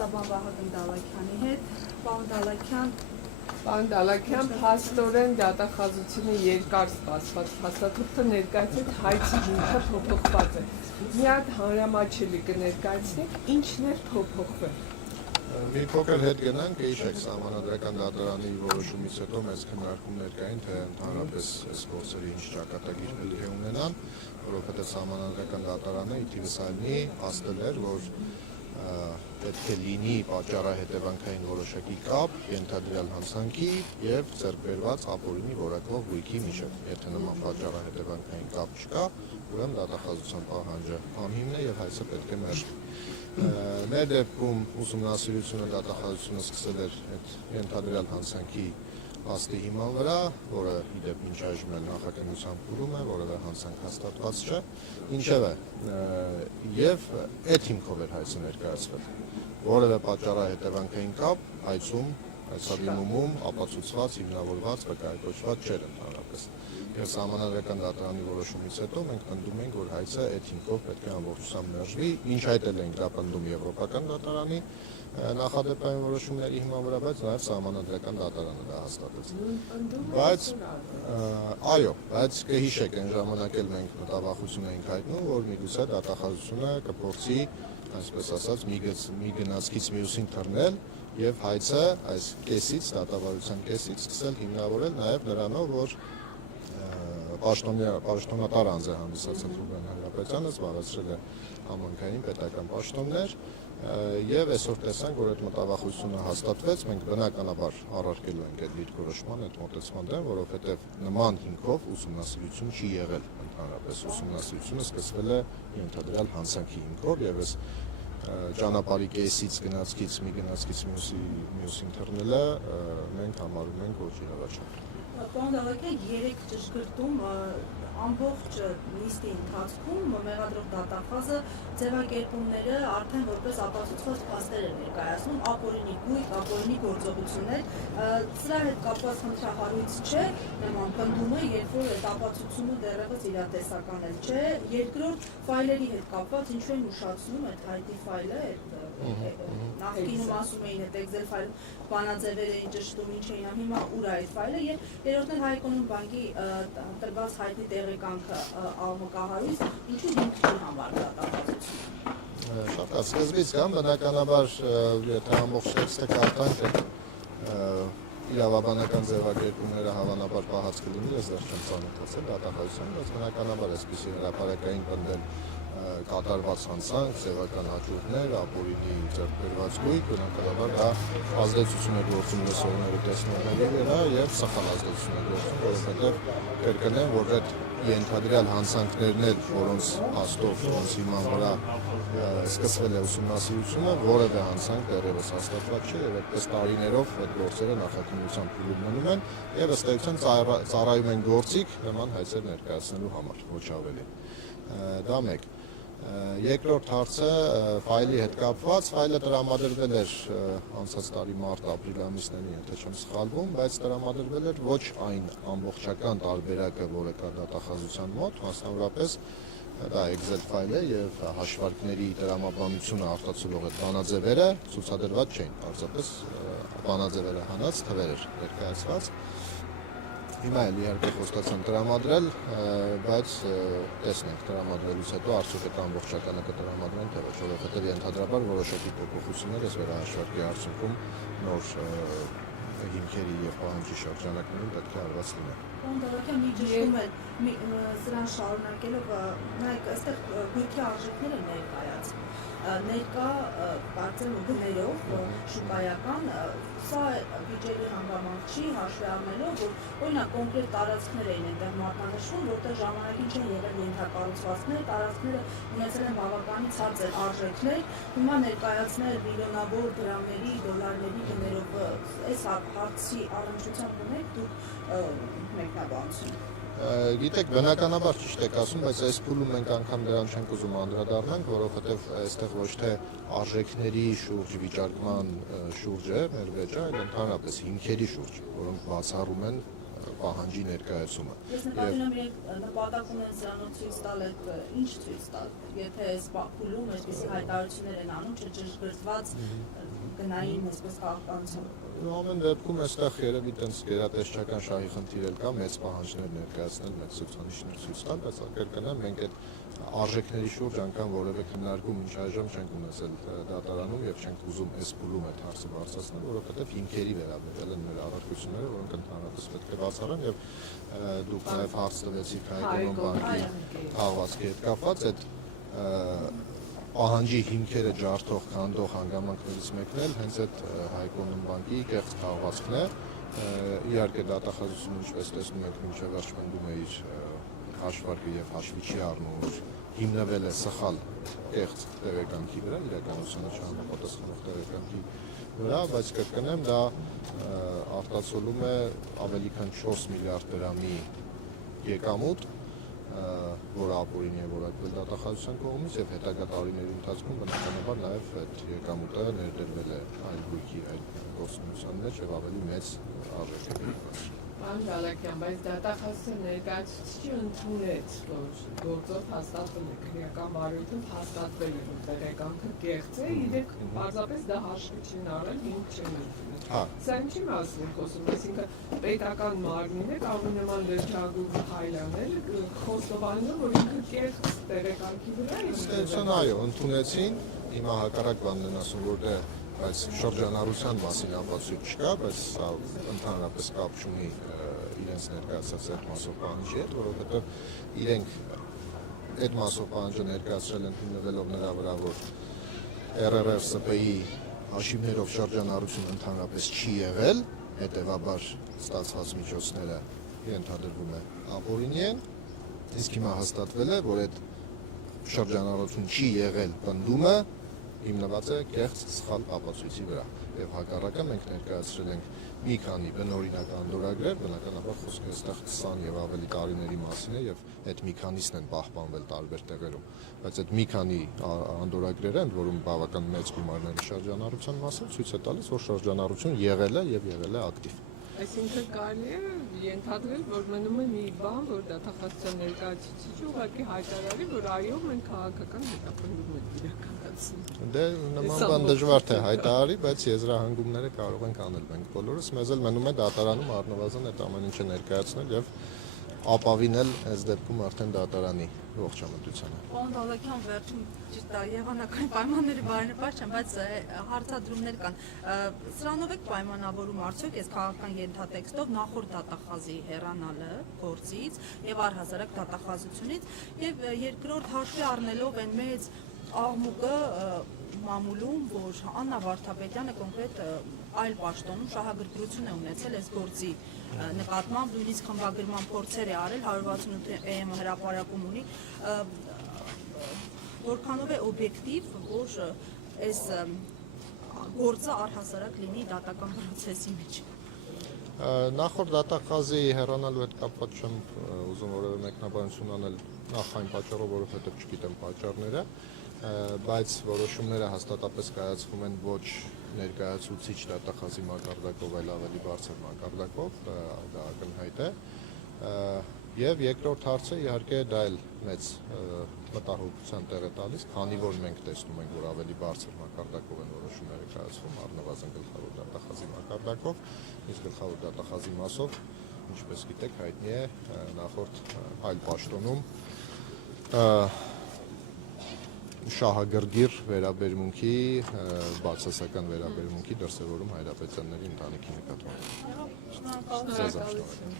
Դատաբան Վահագն Դալաքյանի հետ, Պարոն Դալաքյան, փաստորեն դատախազությունը երկար սպասված փաստաթուղթը ներկայացրեք, հայցի հիմքը փոփոխված է։ Մի հատ հանրամատչելի կներկայացնեք, ինչն է փոփոխվել։ Մի փոքր հետ գնանք, հիշեք, Սահմանադրական դատարանի որոշումից հետո մեծ քննարկումներ կային, թե ընդհանրապես այս գործերը ինչ ճակատագիր պետք է ունենան, որովհետև Սահմանադրական դատարանը ի թիվս այլնի հասնել էր, որ պետք է լինի պատճառահետևանքային որոշակի կապ ենթադրյալ հանցանքի եւ ձեռք բերված ապօրինի որակվող գույքի միջեւ։ Եթե նման պատճառահետևանքային կապ չկա, ուրեմն դատախազության պահանջը անհիմն է եւ հայցը պետք է մերժվի։ Մեր դեպքում ուսումնասիրությունը դատախազությունը սկսել էր այդ ենթադրյալ հանցանքի փաստի հիման վրա, որը իդեպ մինչ այժմ էլ նախաքննության փուլում է, որևէ հանցանք հաստատված չէ, ինչևէ եւ այդ հիմքով էր հայցը ներկայացվել։ Որևէ պատճառահետևանքային կապ հայցում, հայցադիմումում ապացուցված, հիմնավորված, վկայակոչված չէր ընդհանրապես։ Եվ Սահմանադրական դատարանի որոշումից հետո մենք պնդում ենք, որ հայցը այդ հիմքով պետք է ամբողջությամբ մերժվի, ինչ այդ էլ ենք դա պնդում Եվրոպական դատարանի նախադեպային որոշումների հիման վրա, բայց նաև Սահմանադրական դատարանը դա հաստատեց։ Բայց այո, բայց կհիշեք, այն ժամանակ էլ մենք մտավախություն էինք հայտնում, որ միգուցե դատախազությունը կփորձի, այսպես ասած, մի գնացքից մյուսին թռնել եւ հայցը այս կեսից, դատավարության կեսից սկսել հիմնավորել նաև նրանով, որ պաշտոնատար անձ է հանդիսացել Ռուբեն Հայրապետյանը, զբաղեցրել է համանքային պետական պաշտոններ եւ այսօր տեսանք, որ այդ մտավախությունը հաստատվեց, մենք բնականաբար առարկելու ենք այդ դիրքորոշման, այդ մոտեցման դեմ, որովհետեւ նման հիմքով ուսումնասիրություն չի եղել ընդհանրապես, ուսումնասիրությունը սկսվել է ենթադրյալ հանցանքի հիմքով եւ այս ճանապարհի կեսից գնացքից մյուսին թռնելը մենք համարում ենք ոչ իրավաչափ։ Պարոն Դալաքյան, 3 ճշգրտում ամբողջ նիստի ընթացքում մեղադրող դատախազը ձևակերպումները արդեն որպես ապացուցված փաստեր է ներկայացնում, ապօրինի գույք, ապօրինի գործողություններ, սրա հետ կապված խնդրահարույց չէ, նման պնդումը, երբ որ այդ ապացուցումը դեռևս իրատեսական էլ չէ, երկրորդ ֆայլերի հետ կապված ինչու են ուշացնում այդ հայտի ֆայլը, նախկինում ասում էին այդ Excel ֆայլը բանաձևեր էին ճշտում, ինչ էին անում, հիմա ուր է այդ ֆայլը եւ երրորդն էլ Հայկոնոմ բանկի տրված հայտնի տեղեկանքը աղմկահարույց, ինչու հիմք չի համարվում դատախազությունը։ Շատ լավ, սկզբից կամ բնականաբար եթե ամբողջ տեքստը կարդանք, իրավաբանական ձևակերպումները հավանաբար պահած կլինի, ես դեռ չեմ ծանոթացել դատախազությանը, բայց բնականաբար այսպիսի հրապարակային պնդել կատարված հանցանք, ձևական հաջորդներ, ապօրինի ձեռք բերված գույք, բնականաբար դա ազդեցություն է գործում լսողների տեսնողների վրա եւ սխալ ազդեցություն է գործում, որովհետեւ կրկնեմ, որ այդ ենթադրյալ հանցանքներն էլ, որոնց հաստով, որոնց հիման վրա սկսվել է ուսումնասիրությունը, որևէ հանցանք դեռևս հաստատված չէ եւ այդպես տարիներով այդ գործերը նախաքննության փուլում մնում են եւ ըստ էության ծառայում են գործիք նման հայցեր ներկայացնելու համար, ոչ ավելի։ Դա մեկ։ Երկրորդ հարցը ֆայլի հետ կապված, ֆայլը տրամադրվել էր անցած տարի մարտ-ապրիլ ամիսներին, եթե չեմ սխալվում, բայց տրամադրվել էր ոչ այն ամբողջական տարբերակը, որը կա դատախազության մոտ, մասնավորապես դա Excel ֆայլ է եւ հաշվարկների տրամաբանությունը արտացոլող այդ բանաձևերը ցուցադրված չէին, պարզապես բանաձևերը հանած թվեր էր ներկայացված։ Հիմա էլ իհարկե խոստացան տրամադրել, բայց տեսնենք տրամադրելուց հետո արդյոք այդ ամբողջականը կտրամադրեն թե ոչ, որովհետև ենթադրաբար որոշակի փոփոխություններ այս վերահաշվարկի արդյունքում նոր հիմքերի եւ պահանջի շրջանակներում պետք է արված լինեն։ Պարոն Դալաքյան, մի ճշտում է սրան շարունակելով, նայեք, այստեղ գույքի արժեքները ներկայացնում։ Ներկա կարծեմ գներով շուկայական, սա բյուջետի հանգամանք չի, հաշվի առնելով, որ օրինակ կոնկրետ տարածքներ էին այնտեղ մատնանշվում, որտեղ ժամանակին չեն եղել ենթակառուցվածքներ, տարածքները ունեցել են բավականին ցածր արժեքներ, հիմա ներկայացնել միլիոնավոր դրամների, դոլարների գներով այս հարցի առնչությամբ ունեք դուք մեկնաբանություն։ Գիտեք, բնականաբար ճիշտ եք ասում, բայց այս փուլում մենք անգամ դրան չենք ուզում անդրադառնանք, որովհետև այստեղ ոչ թե արժեքների շուրջ վիճարկման շուրջ է մեր վեճը, այլ ընդհանրապես հիմքերի շուրջ, որոնք բացառում են պահանջի ներկայացումը։ Ես նկատի ունեմ իրենք նպատակ ունեն սրանով ցույց տալ այդ ինչ ցույց տալ, եթե այս փուլում այսպիսի հայտարարություններ են անում չճշգրտված գնային այսպես քաղաքականություն։ Ամեն դեպքում այստեղ երևի տենց գերատեսչական շահի խնդիր էլ կա, մեծ պահանջներ ներկայացնել, մեծ ցուցանիշներ ցույց տալ, բայց կրկնեմ, մենք այդ արժեքների շուրջ անգամ որևէ քննարկում մինչ այժմ չենք ունեցել դատարանում եւ չենք ուզում այս փուլում այդ հարցը բարձրացնել, որովհետեւ հիմքերի վերաբերել են մեր առարկությունները, որոնք ընդհանրապես պետք է բացառեն եւ դուք նաեւ հարց տվեցիք Հայկոնում բանկի քաղվածքի հետ կապված այդ պահանջի հիմքերը ջարդող քանդող հանգամանքներից մեկն էլ հենց այդ Հայկոնում բանկի կեղծ քաղվածքն է։ Իհարկե դատախազությունը, ինչպես տեսնում եք, մինչև վերջ պնդում է իր հաշվարկը եւ հաշվի չի առնում, որ հիմնվել է սխալ կեղծ տեղեկանքի վրա, իրականությանը չհամապատասխանող տեղեկանքի վրա, բայց կրկնեմ, դա արտացոլում է ավելի քան 4 միլիարդ դրամի եկամուտ, որը ապօրինի է որակվել դատախազության կողմից եւ հետագա տարիների ընթացքում բնականաբար նաեւ այդ եկամուտը ներդրվել է այլ գույքի, այլ գործունեության մեջ եւ ավելի մեծ արժեքների վրա։ Պարոն Գալակյան, բայց դատախազության ներկայացուցիչը ընդունեց, որ գործով հաստատվել է քրեական բարույթում հաստատվել է, որ տեղեկանքը կեղծ է, իրենք պարզապես դա հաշվի չեն առել, հիմք չեն ընդունել։ Սա ինչի մասին է խոսում, այսինքն պետական մարմինը կամ նման լրջագույն հայլաները խոստովանում, որ ինքը կեղծ տեղեկանքի վրա է։ Ստեցան, այո, ընդունեցին, հիմա հակառակ բանն են ասում, որ բայց շրջանառության մասին ապացույց չկա, բայց սա ընդհանրապես կապ չունի իրենց ներկայացած այդ մասով պահանջի հետ, որովհետև իրենք այդ մասով պահանջը ներկայացրել են հիմնվելով նրա վրա, որ RRSP-ի հաշիվներով շրջանառություն ընդհանրապես չի եղել, հետևաբար ստացված միջոցները ենթադրվում է ապօրինի են, իսկ հիմա հաստատվել է, որ այդ շրջանառություն չի եղել պնդումը հիմնված է կեղծ սխալ ապացույցի վրա եւ հակառակը մենք ներկայացրել ենք մի քանի բնօրինակ անդորագրեր, բնականաբար խոսքը այստեղ 20 եւ ավելի տարիների մասին է եւ այդ մի քանիսն են պահպանվել տարբեր տեղերում, բայց այդ մի քանի անդորագրերը, ընդ որում բավական մեծ գումարների շրջանառության մասին ցույց է տալիս, որ շրջանառություն եղել է եւ եղել է ակտիվ։ Այսինքն կարելի է ենթադրել, որ մնում է մի բան, որ դատախազության ներկայացուցիչը ուղղակի հայտարարի, որ այո, մենք քաղաքական հետապնդում ենք իրականացնում։ Դե նման բան դժվար թե հայտարարի, բայց եզրահանգումները կարող ենք անել մենք բոլորս, մեզ էլ մնում է դատարանում առնվազն այդ ամեն ինչը ներկայացնել եւ ապավինել այս դեպքում արդեն դատարանի ողջամտությանը։ Պարոն Գալակյան, վերջում ճիշտ է, եղանակային պայմանները բարենպաստ չեն, բայց հարցադրումներ կան։ Սրանով եք պայմանավորում արդյոք այս քաղաքական ենթատեքստով նախորդ դատախազի հեռանալը գործից եւ առհասարակ դատախազությունից եւ երկրորդ հաշվի առնելով այն մեծ աղմուկը մամուլում, որ Աննա Վարդապետյանը կոնկրետ այլ պաշտոնում շահագրգռություն է ունեցել այս գործի նկատմամբ, նույնիսկ խմբագրման փորձեր է արել, 168 EM հրապարակում ունի, որքանով է օբյեկտիվ, որ այս գործը առհասարակ լինի դատական պրոցեսի մեջ։ Նախորդ դատախազի հեռանալու հետ կապված չեմ ուզում որևէ մեկնաբանություն անել նախ այն պատճառով, որովհետև չգիտեմ պատճառները, բայց որոշումները հաստատապես կայացվում են ոչ ներկայացուցիչ դատախազի մակարդակով, այլ ավելի բարձր մակարդակով, դա ակնհայտ է։ Եվ երկրորդ հարցը իհարկե դա էլ մեծ մտահոգության տեղ է տալիս, քանի որ մենք տեսնում ենք, որ ավելի բարձր մակարդակով են որոշումները կայացվում, առնվազն գլխավոր դատախազի մակարդակով, իսկ գլխավոր դատախազի մասով, ինչպես գիտեք, հայտնի է նախորդ այլ պաշտոնում շահագրգիռ վերաբերմունքի, բացասական վերաբերմունքի դրսևորում Հայրապետյանների ընտանիքի նկատմամբ։ Շնորհակալություն։